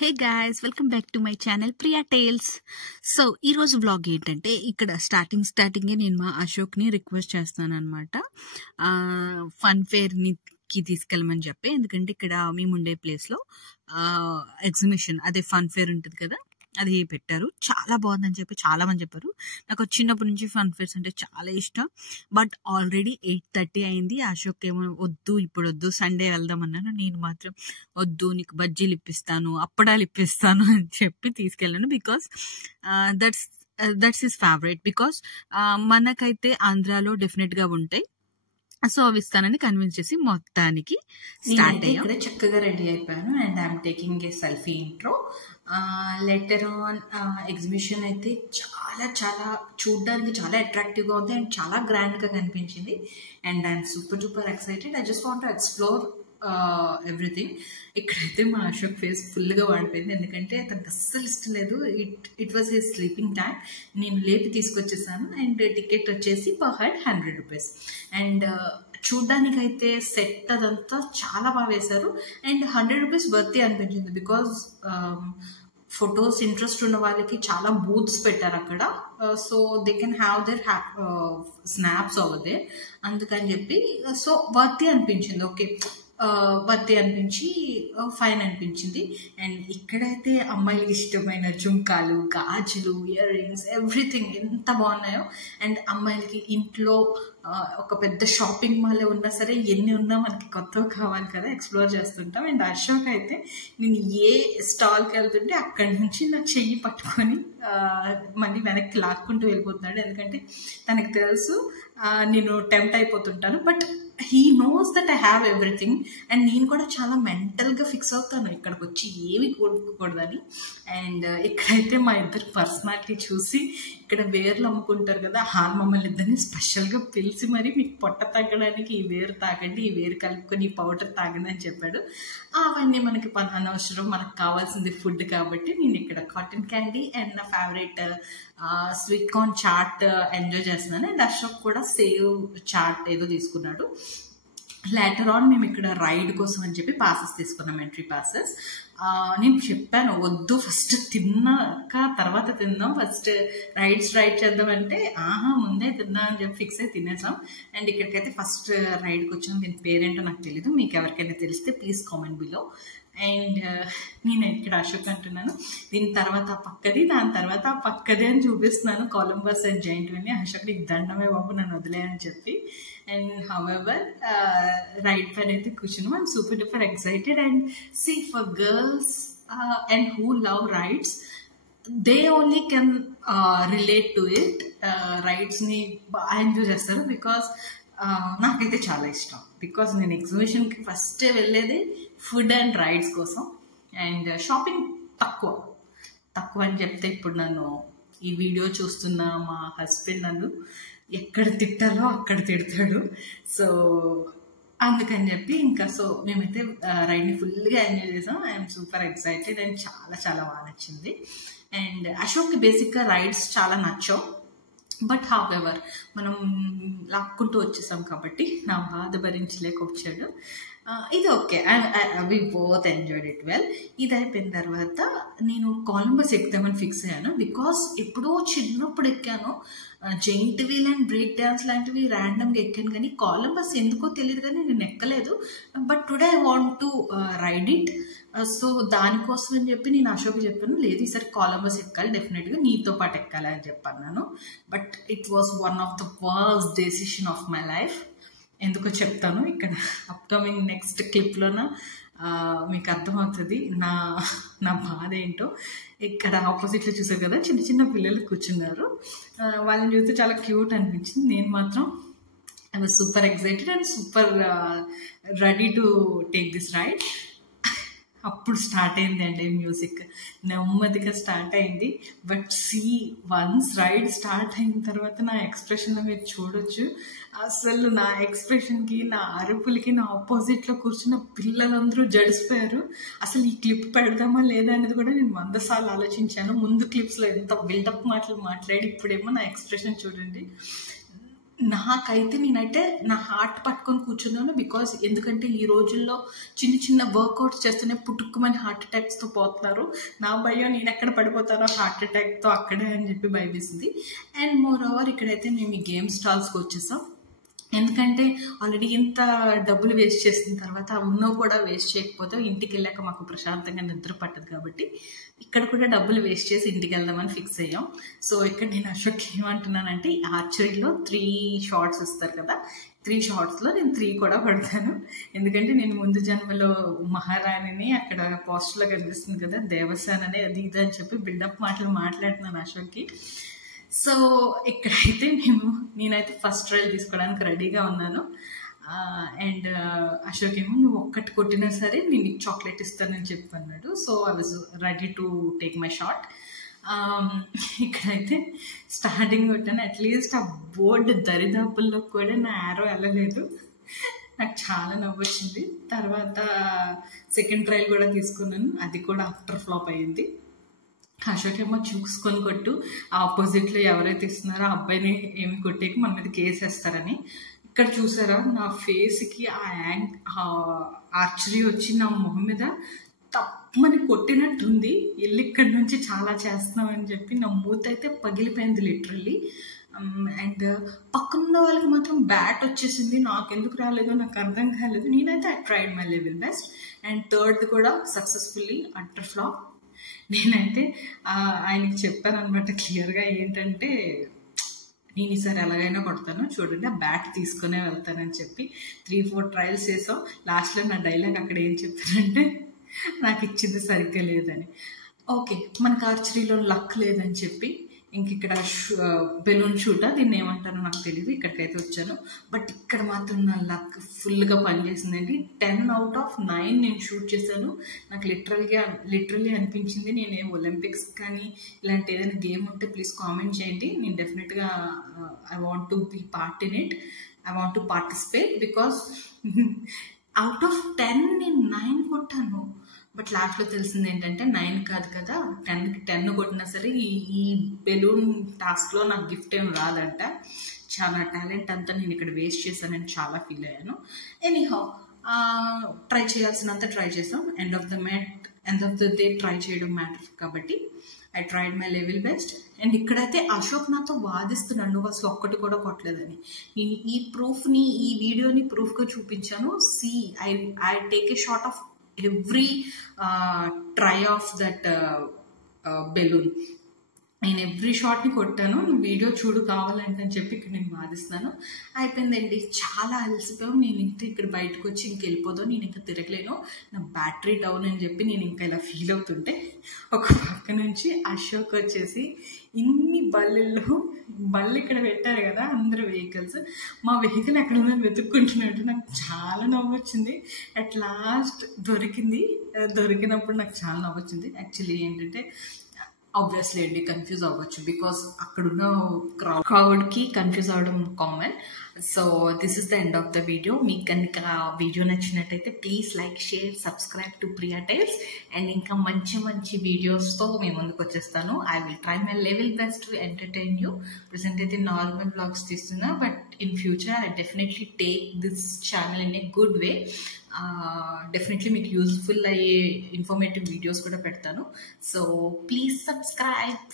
Hey guys, welcome back to my channel Priya tales. So ఈరోజు vlog ఏంటంటే, ఇక్కడ స్టార్టింగే నేను మా అశోక్ని రిక్వెస్ట్ చేస్తాను అనమాట, ఫన్ ఫేర్ని తీసుకెళ్ళమని చెప్పి. ఎందుకంటే ఇక్కడ మేము ఉండే ప్లేస్లో ఎగ్జిబిషన్, అదే ఫన్ ఫేర్ ఉంటుంది కదా, అది పెట్టారు. చాలా బాగుందని చెప్పి చాలా మంది చెప్పారు. నాకు చిన్నప్పటి నుంచి ఫన్ ఫేర్స్ అంటే చాలా ఇష్టం. బట్ ఆల్రెడీ 8:30 అయింది. అశోక్ ఏమో వద్దు, ఇప్పుడు వద్దు, సండే వెళ్దాం అన్నాను. నేను మాత్రం వద్దు, నీకు బజ్జీలు ఇప్పిస్తాను, అప్పడాలు ఇప్పిస్తాను అని చెప్పి తీసుకెళ్ళాను. Because that's his favourite. Because మనకైతే ఆంధ్రాలో డెఫినెట్గా ఉంటాయి. సో అవి ఇస్తానని కన్విన్స్ చేసి మొత్తానికి స్టార్ట్ అయ్యాం. ఇక్కడ చక్కగా రెడీ అయిపోయాను and I'm taking a selfie intro. Letter on exhibition అయితే చాలా చాలా చూడడానికి చాలా అట్రాక్టివ్గా ఉంది అండ్ చాలా గ్రాండ్గా కనిపించింది. And I'm super excited. I just want to explore everything. ఇక్కడైతే మా అశోక్ ఫేస్ ఫుల్గా వాడిపోయింది, ఎందుకంటే అతనికి అస్సలు ఇష్టం లేదు. It was his sleeping time. నేను లేపి తీసుకొచ్చేసాను. అండ్ టికెట్ వచ్చేసి పర్ హెడ్ 100 రూపీస్. అండ్ చూడ్డానికైతే సెట్ అదంతా చాలా బాగా వేశారు. అండ్ 100 రూపీస్ వర్తీ అనిపించింది. బికాజ్ ఫొటోస్ ఇంట్రెస్ట్ ఉన్న వాళ్ళకి చాలా బూత్స్ పెట్టారు అక్కడ. So they can have their snaps over there. అందుకని చెప్పి సో వర్తీ అనిపించింది. ఓకే, వర్తీ అనిపించి ఫైన్ అనిపించింది. అండ్ ఇక్కడైతే అమ్మాయిలకి ఇష్టమైన జుంకాలు, గాజులు, ఇయర్ రింగ్స్, ఎవ్రీథింగ్ ఎంత బాగున్నాయో. అండ్ అమ్మాయిలకి ఇంట్లో ఒక పెద్ద షాపింగ్ మాల్ ఉన్నా సరే, ఎన్ని ఉన్నా మనకి కొత్తవి కావాలి కదా, ఎక్స్ప్లోర్ చేస్తుంటాం. అండ్ అశోక్ అయితే నేను ఏ స్టాల్కి వెళ్తుంటే అక్కడి నుంచి నా చెయ్యి పట్టుకొని మళ్ళీ వెనక్కి లాక్కుంటూ వెళ్ళిపోతున్నాడు. ఎందుకంటే తనకు తెలుసు నేను టెంప్ట్ అయిపోతుంటాను. But he knows that I have everything. And నేను కూడా చాలా మెంటల్గా ఫిక్స్ అవుతాను ఇక్కడికి వచ్చి ఏవి కొనుక్కోకూడదని. అండ్ ఇక్కడైతే మా ఇద్దరు పర్సనాలిటీ చూసి, ఇక్కడ వేర్లు అమ్ముకుంటారు కదా, మమ్మల్ని ఇద్దరిని స్పెషల్గా పిలిచి మరి మీకు పొట్ట తగ్గడానికి ఈ వేరు తాగండి, ఈ వేరు కలుపుకొని ఈ పౌడర్ తాగండి అని చెప్పాడు. అవన్నీ మనకి అనవసరం, మనకు కావాల్సింది ఫుడ్ కాబట్టి నేను ఇక్కడ కాటన్ క్యాండీ అండ్ నా favourite sweet corn chaat enjoy చేస్తున్నాను. అండ్ అశోక్ కూడా సేవ్ చాట్ ఏదో తీసుకున్నాడు. లేటర్ ఆన్ మేము ఇక్కడ రైడ్ కోసం అని చెప్పి పాసెస్ తీసుకున్నాం, ఎంట్రీ పాసెస్. నేను చెప్పాను వద్దు, ఫస్ట్ తిన్నాక తర్వాత తిందాం, ఫస్ట్ రైడ్ చేద్దామంటే ముందే తిందాం అని చెప్పి ఫిక్స్ అయి తినేసాం. అండ్ ఇక్కడికైతే ఫస్ట్ రైడ్కి వచ్చాం. దీని పేరేంటో నాకు తెలీదు, మీకు ఎవరికైనా తెలిస్తే ప్లీజ్ కామెంట్ బిలో. అండ్ నేను ఇక్కడ అశోక్ అంటున్నాను, దీని తర్వాత ఆ పక్కది, దాని తర్వాత ఆ పక్కది అని చూపిస్తున్నాను, Columbus and giant wheel. Ashok నీకు దండమే బాబు, నన్ను వదిలే అని చెప్పి. అండ్ హౌఎవర్ రైడ్ పైన అయితే కూర్చున్నాం. I'm super duper excited. And see for girls and who love rides, they only can relate to it. రైడ్స్ని బాగా ఎంజాయ్ చేస్తారు. బికాస్ నాకైతే చాలా ఇష్టం. బికాస్ నేను ఎగ్జిబిషన్కి ఫస్ట్ వెళ్ళేది ఫుడ్ అండ్ రైడ్స్ కోసం. అండ్ షాపింగ్ తక్కువ అని చెప్తే ఇప్పుడు నన్ను ఈ వీడియో చూస్తున్న మా హస్బెండ్ నన్ను ఎక్కడ తిట్టాలో అక్కడ తిడతాడు. సో అందుకని చెప్పి ఇంకా సో మేమైతే రైడ్ని ఫుల్గా ఎంజాయ్ చేసాం. ఐఎమ్ సూపర్ ఎక్సైటెడ్ అండ్ చాలా చాలా బాగా నచ్చింది. అండ్ అశోక్కి బేసిక్గా రైడ్స్ చాలా నచ్చవు. బట్ హౌఎవర్ మనం లాక్కుంటూ వచ్చేసాం కాబట్టి నా బాధ భరించలేక వచ్చాడు. ఇది okay, we both enjoyed it well. ఇది అయిపోయిన తర్వాత నేను కొలంబస్ ఎక్కుదామని ఫిక్స్ అయ్యాను. బికాస్ ఎప్పుడో చిన్నప్పుడు ఎక్కాను, giant wheel and break dance లాంటివి ర్యాండమ్గా ఎక్కాను, కానీ కొలంబస్ ఎందుకో తెలియదు కానీ నేను ఎక్కలేదు. But today I want to ride it. So దానికోసం అని చెప్పి నేను అశోక్ చెప్పాను, లేదు ఈసారి కొలంబస్ ఎక్కాలి, డెఫినెట్గా నీతో పాటు ఎక్కాలి అని చెప్పన్నాను. But it was one of the worst decision of my life. ఎందుకో చెప్తాను ఇక్కడ అప్కమింగ్ నెక్స్ట్ క్లిప్లోన మీకు అర్థమవుతుంది నా బాధ ఏంటో. ఇక్కడ ఆపోజిట్లో చూసారు కదా, చిన్న చిన్న పిల్లలు కూర్చున్నారు. వాళ్ళని చూస్తే చాలా క్యూట్ అనిపించింది. నేను మాత్రం I was super excited and super ready to take this ride. అప్పుడు స్టార్ట్ అయింది అండి మ్యూజిక్, నెమ్మదిగా స్టార్ట్ అయింది. బట్ వన్స్ రైడ్ స్టార్ట్ అయిన తర్వాత నా ఎక్స్ప్రెషన్లో మీరు చూడొచ్చు. అసలు నా ఎక్స్ప్రెషన్కి, నా అరుపులకి నా ఆపోజిట్లో కూర్చున్న పిల్లలందరూ జడిసిపోయారు. అసలు ఈ క్లిప్ పెడదామా లేదా అనేది కూడా నేను 100 సార్లు ఆలోచించాను. ముందు క్లిప్స్లో ఎంత బిల్డప్ మాటలు మాట్లాడి, ఇప్పుడేమో నా ఎక్స్ప్రెషన్ చూడండి. నాకైతే నేనైతే నా హార్ట్ పట్టుకొని కూర్చున్నాను. బికాజ్ ఎందుకంటే ఈ రోజుల్లో చిన్న చిన్న వర్కౌట్స్ చేస్తూనే పుట్టుకుమని హార్ట్ అటాక్స్తో పోతున్నారు. నా భయం నేను ఎక్కడ పడిపోతానో హార్ట్ అటాక్తో అక్కడే అని చెప్పి భయవేసింది. అండ్ మోర్ ఓవర్ ఇక్కడైతే మేము ఈ గేమ్ స్టాల్స్కి వచ్చేసాం. ఎందుకంటే ఆల్రెడీ ఇంత డబ్బులు వేస్ట్ చేసిన తర్వాత ఉన్నవి కూడా వేస్ట్ చేయకపోతే ఇంటికి వెళ్ళాక మాకు ప్రశాంతంగా నిద్ర పట్టదు. కాబట్టి ఇక్కడ కూడా డబ్బులు వేస్ట్ చేసి ఇంటికి వెళ్దామని ఫిక్స్ అయ్యాం. సో ఇక్కడ నేను అశోక్ ఏమంటున్నానంటే ఆర్చరీలో 3 షాట్స్ ఇస్తారు కదా, 3 షాట్స్లో నేను 3 కూడా పడతాను. ఎందుకంటే నేను ముందు జన్మలో మహారాణిని, అక్కడ పోస్టర్లో కనిపిస్తుంది కదా దేవసేనని, అది ఇది అని చెప్పి బిల్డప్ మాటలు మాట్లాడుతున్నాను అశోక్కి. సో ఇక్కడైతే నేనైతే ఫస్ట్ ట్రయల్ తీసుకోవడానికి రెడీగా ఉన్నాను. అండ్ అశోక్ ఏమో నువ్వు ఒక్కటి కొట్టినా సరే నేను నీకు చాక్లెట్ ఇస్తానని చెప్పి అన్నాడు. So I was ready to take my shot. ఇక్కడైతే స్టార్టింగ్ కొట్టాను. అట్లీస్ట్ ఆ బోర్డు దరిదాపుల్లో కూడా నా యారో వెళ్ళలేదు. నాకు చాలా నవ్వు వచ్చింది. తర్వాత సెకండ్ ట్రయల్ కూడా తీసుకున్నాను, అది కూడా ఆఫ్టర్ ఫ్లాప్ అయ్యింది. అశోక్ ఏమో చూసుకొని కొట్టు, ఆపోజిట్లో ఎవరైతే ఇస్తున్నారో ఆ అబ్బాయిని ఏమి కొట్టేకి మన మీద కేసు వేస్తారని. ఇక్కడ చూసారా నా ఫేస్కి ఆ ఆర్చరీ వచ్చి నా మొహం మీద తప్పమని కొట్టినట్టుంది. వెళ్ళి ఇక్కడి నుంచి చాలా చేస్తున్నామని చెప్పి నా మూత అయితే పగిలిపోయింది లిటరల్లీ. అండ్ పక్కన వాళ్ళకి మాత్రం బ్యాట్ వచ్చేసింది, నాకెందుకు రాలేదో నాకు అర్థం కాలేదు. నేనైతే I tried my level best. And third కూడా సక్సెస్ఫుల్లీ అటర్ ఫ్లాప్. నేనైతే ఆయనకి చెప్పాను అనమాట క్లియర్గా, ఏంటంటే నేను ఈసారి ఎలాగైనా కొడతాను చూడండి, ఆ బ్యాట్ తీసుకునే వెళ్తానని చెప్పి 3-4 ట్రయల్స్ చేసాం. లాస్ట్లో నా డైలాగ్ అక్కడ ఏం చెప్పానంటే నాకు ఇచ్చింది సరిగ్గా లేదని. ఓకే, మనకు ఆర్చరీలో లక్ లేదని చెప్పి ఇంక ఇక్కడ బెలూన్ షూటా దీన్ని ఏమంటారో నాకు తెలియదు, ఇక్కడికైతే వచ్చాను. బట్ ఇక్కడ మాత్రం నా లక్ ఫుల్గా పనిచేసిందండి. 10 out of 9 నేను షూట్ చేశాను. నాకు లిటరల్లీ అనిపించింది నేను ఒలింపిక్స్ కానీ ఇలాంటి ఏదైనా గేమ్ ఉంటే ప్లీజ్ కామెంట్ చేయండి. నేను డెఫినెట్గా I want to be part in it, I want to participate. Because out of 10 నేను 9 కొట్టాను. బట్ లాస్ట్లో తెలిసింది ఏంటంటే 9 కాదు కదా, 10కి 10 కొట్టినా సరే ఈ బెలూన్ టాస్క్లో నాకు గిఫ్ట్ ఏం రాదంట. చాలా టాలెంట్ అంతా నేను ఇక్కడ వేస్ట్ చేశానని చాలా ఫీల్ అయ్యాను. ఎనీహౌ ట్రై చేయాల్సినంత ట్రై చేసాం. End of the day try చేయడం మ్యాటర్ కాబట్టి I tried my level best. And ఇక్కడైతే అశోక్ నాతో వాదిస్తున్నాడు నువ్వు అసలు ఒక్కటి కూడా కొట్టలేదని. నేను ఈ వీడియోని ప్రూఫ్గా చూపించాను. I take a shot of every try of that balloon. నేను ఎవ్రీ షాట్ని కొట్టాను, వీడియో చూడు కావాలంటే అని చెప్పి ఇక్కడ నేను వాదిస్తున్నాను. అయిపోయిందండి, చాలా అలసిపోయాం. నేను ఇక్కడ బయటకు వచ్చి ఇంకెళ్ళిపోదాం, నేను ఇంకా తిరగలేను, నా బ్యాటరీ డౌన్ అని చెప్పి నేను ఇంకా ఇలా ఫీల్ అవుతుంటే ఒక పక్క నుంచి అశోక్ వచ్చేసి ఇన్ని బళ్ళు ఇక్కడ పెట్టారు కదా అందరు వెహికల్స్, మా వెహికల్ ఎక్కడ ఉందని వెతుక్కుంటున్నట్టు నాకు చాలా నవ్వు వచ్చింది. అట్ లాస్ట్ దొరికినప్పుడు నాకు చాలా నవ్వు వచ్చింది. యాక్చువల్లీ ఏంటంటే ఆబ్వియస్లీ అండి కన్ఫ్యూజ్ అవ్వచ్చు, బికాస్ అక్కడున్న క్రౌడ్కి కన్ఫ్యూజ్ అవ్వడం common. So this is the end of the video. మీకు కనుక వీడియో నచ్చినట్టయితే please like, share, subscribe to Priya tiles. And ఇంకా మంచి వీడియోస్తో మేము ముందుకు వచ్చేస్తాను. I will try my level best to entertain you. Present అయితే నార్మల్ బ్లాగ్స్ తీస్తున్నా, but in future I definitely take this channel in a good way. Definitely మీకు useful అయ్యే ఇన్ఫర్మేటివ్ వీడియోస్ కూడా పెడతాను. So please subscribe.